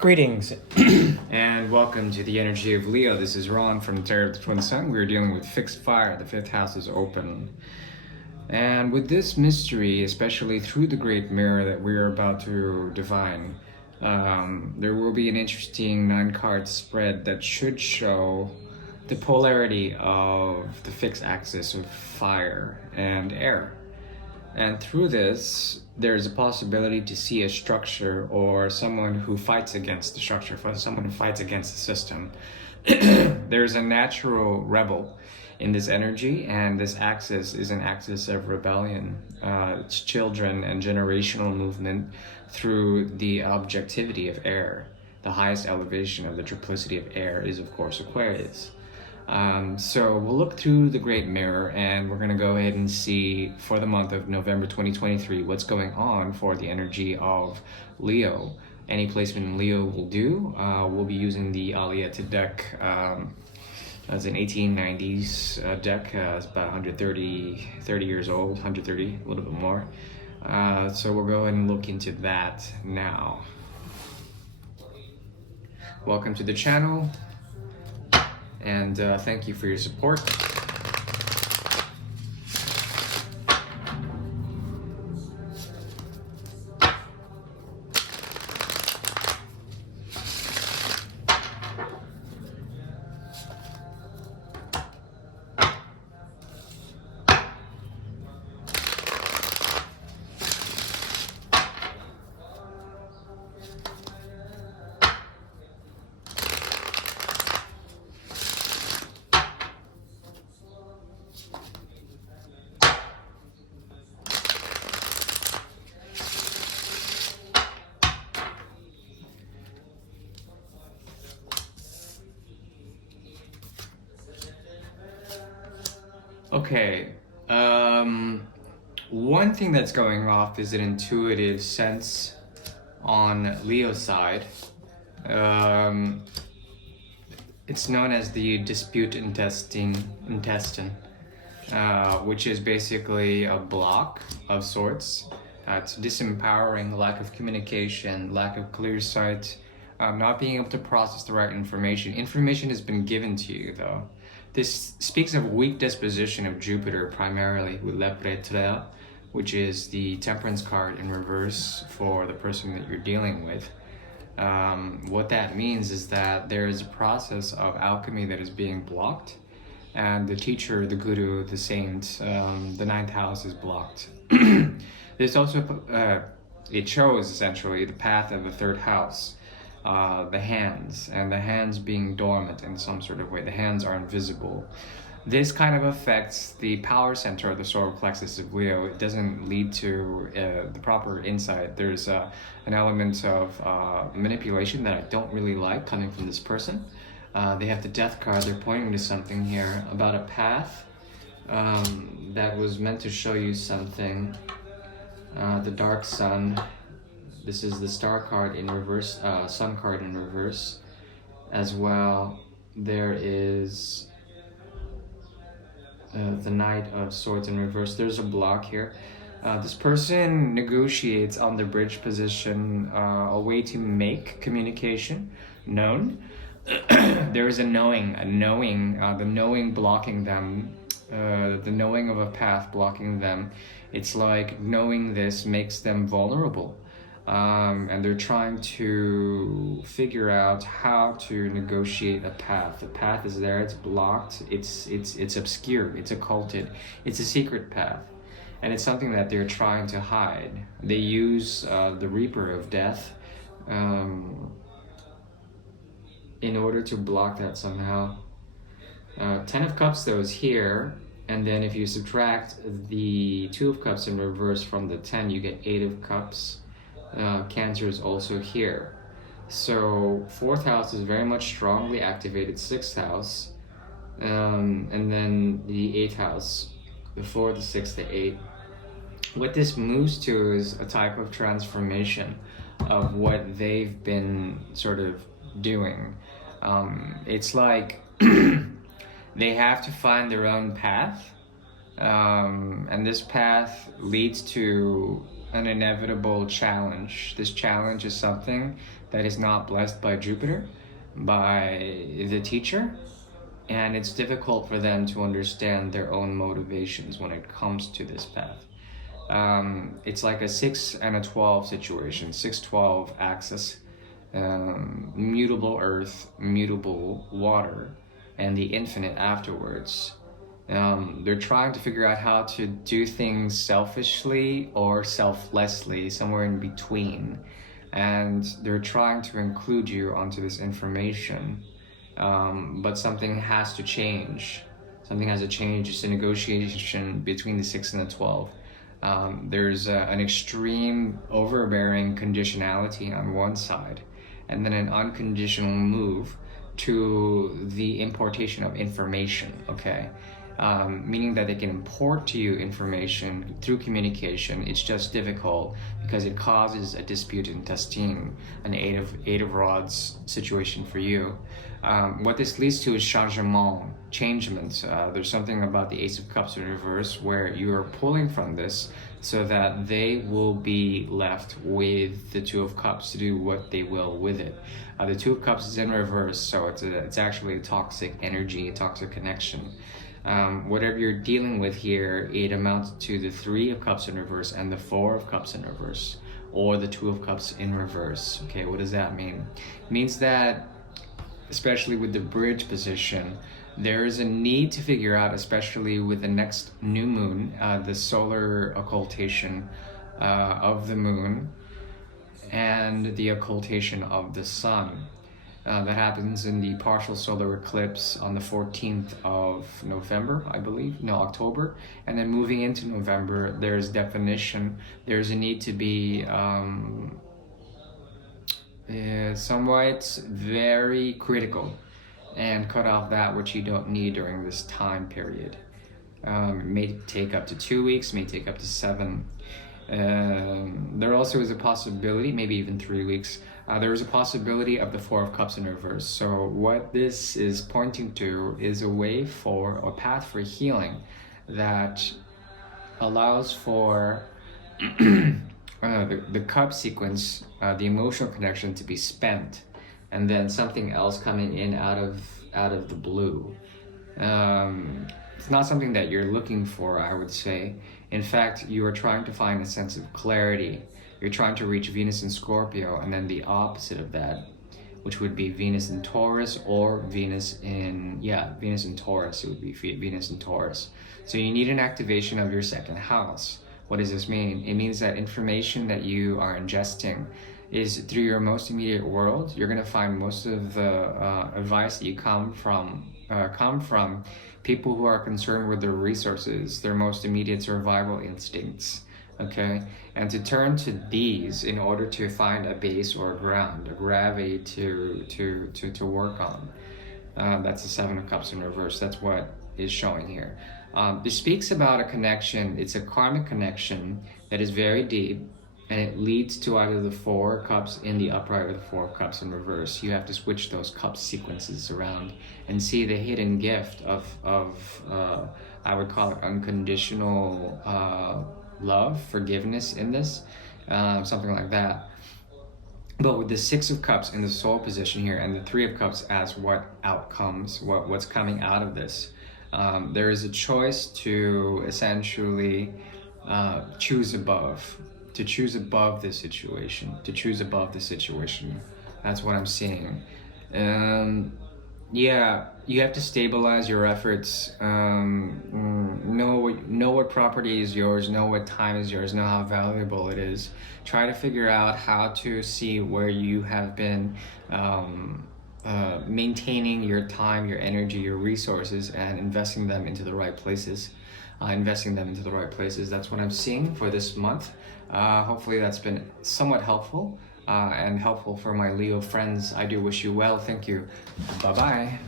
Greetings and welcome to the energy of Leo. This is Ron from tarotofthetwinsun. We're dealing with fixed fire. The fifth house is open. And with this mystery, especially through the great mirror that we're about to divine, there will be an interesting 9-card spread that should show the polarity of the fixed axis of fire and air. And through this, there's a possibility to see a structure or someone who fights against the structure, for someone who fights against the system. There's a natural rebel in this energy, and this axis is an axis of rebellion. It's children and generational movement through the objectivity of air. The highest elevation of the triplicity of air is, of course, Aquarius. So we'll look through the great mirror and we're going to go ahead and see for the month of November 2023 what's going on for the energy of Leo. Any placement in Leo will do. We'll be using the Alieta deck as an 1890s deck. It's about 30 years old, 130, a little bit more. So we'll go ahead and look into that now. Welcome to the channel. And thank you for your support. Okay, one thing that's going off is an intuitive sense on Leo's side. It's known as the dispute intestine, which is basically a block of sorts. It's disempowering, lack of communication, lack of clear sight, not being able to process the right information. Information has been given to you, though. This speaks of weak disposition of Jupiter, primarily with Le Prêtre, which is the Temperance card in reverse for the person that you're dealing with. What that means is that there is a process of alchemy that is being blocked, and the teacher, the guru, the saint, the 9th house is blocked. This also, it shows essentially the path of the 3rd house. The hands being dormant in some sort of way. The hands are invisible. This kind of affects the power center of the solar plexus of Leo. It doesn't lead to the proper insight. There's an element of manipulation that I don't really like coming from this person. They have the Death card. They're pointing to something here about a path that was meant to show you something. The Dark Sun. This is the Star card in reverse, Sun card in reverse as well. There is the Knight of Swords in reverse. There's a block here. This person negotiates on the bridge position a way to make communication known. There is a knowing, the knowing blocking them, the knowing of a path blocking them. It's like knowing this makes them vulnerable. And they're trying to figure out how to negotiate a path. The path is there, it's blocked, it's obscure, it's occulted, it's a secret path. And it's something that they're trying to hide. They use the Reaper of Death in order to block that somehow. 10 of Cups though is here, and then if you subtract the 2 of Cups in reverse from the 10, you get 8 of Cups. Cancer is also here. So 4th house is very much strongly activated, 6th house, and then the 8th house, the 4th, the 6th, the 8th. What this moves to is a type of transformation of what they've been sort of doing. It's like they have to find their own path, and this path leads to an inevitable challenge. This challenge is something that is not blessed by Jupiter, by the teacher, and it's difficult for them to understand their own motivations when it comes to this path. It's like a 6 and a 12 situation, 6-12 axis, mutable earth, mutable water, and the infinite afterwards. They're trying to figure out how to do things selfishly or selflessly, somewhere in between. And they're trying to include you onto this information. But something has to change. Something has to change. It's a negotiation between the 6 and the 12. There's an extreme overbearing conditionality on one side, and then an unconditional move to the importation of information, okay? Meaning that they can import to you information through communication. It's just difficult because it causes a dispute intestine, an eight of rods situation for you. What this leads to is changement, changement. There's something about the Ace of Cups in reverse where you are pulling from this so that they will be left with the Two of Cups to do what they will with it. The Two of Cups is in reverse, so it's actually a toxic energy, a toxic connection. Whatever you're dealing with here, it amounts to the Three of Cups in reverse and the Four of Cups in reverse, or the Two of Cups in reverse. Okay, what does that mean? It means that, especially with the bridge position, there is a need to figure out, especially with the next new moon, the solar occultation of the moon and the occultation of the sun. That happens in the partial solar eclipse on the 14th of November, I believe. No, October. And then moving into November, there's definition. There's a need to be somewhat very critical and cut off that which you don't need during this time period. It may take up to 2 weeks, may take up to 7. There also is a possibility, maybe even 3 weeks, there is a possibility of the Four of Cups in reverse. So what this is pointing to is a way for, or path for healing that allows for the cup sequence, the emotional connection to be spent, and then something else coming in out of the blue. It's not something that you're looking for, I would say. In fact, you are trying to find a sense of clarity. You're trying to reach Venus in Scorpio, and then the opposite of that, which would be Venus in Taurus, or Venus in Taurus. It would be Venus in Taurus. So you need an activation of your second house. What does this mean? It means that information that you are ingesting is through your most immediate world. You're going to find most of the advice that you come from people who are concerned with their resources, their most immediate survival instincts. Okay, and to turn to these in order to find a base or a ground, a gravity to work on. That's the Seven of Cups in reverse. That's what is showing here. This speaks about a connection. It's a karmic connection that is very deep, and it leads to either the Four Cups in the upright or the Four Cups in reverse. You have to switch those cup sequences around and see the hidden gift of I would call it unconditional love, forgiveness in this, something like that. But with the Six of Cups in the soul position here and the Three of Cups as what outcomes, what's coming out of this, there is a choice to essentially choose above this situation, That's what I'm seeing. Yeah, you have to stabilize your efforts. Know what property is yours, know what time is yours, know how valuable it is. Try to figure out how to see where you have been maintaining your time, your energy, your resources, and investing them into the right places. That's what I'm seeing for this month. Hopefully that's been somewhat helpful. And helpful for my Leo friends. I do wish you well. Thank you. Bye-bye.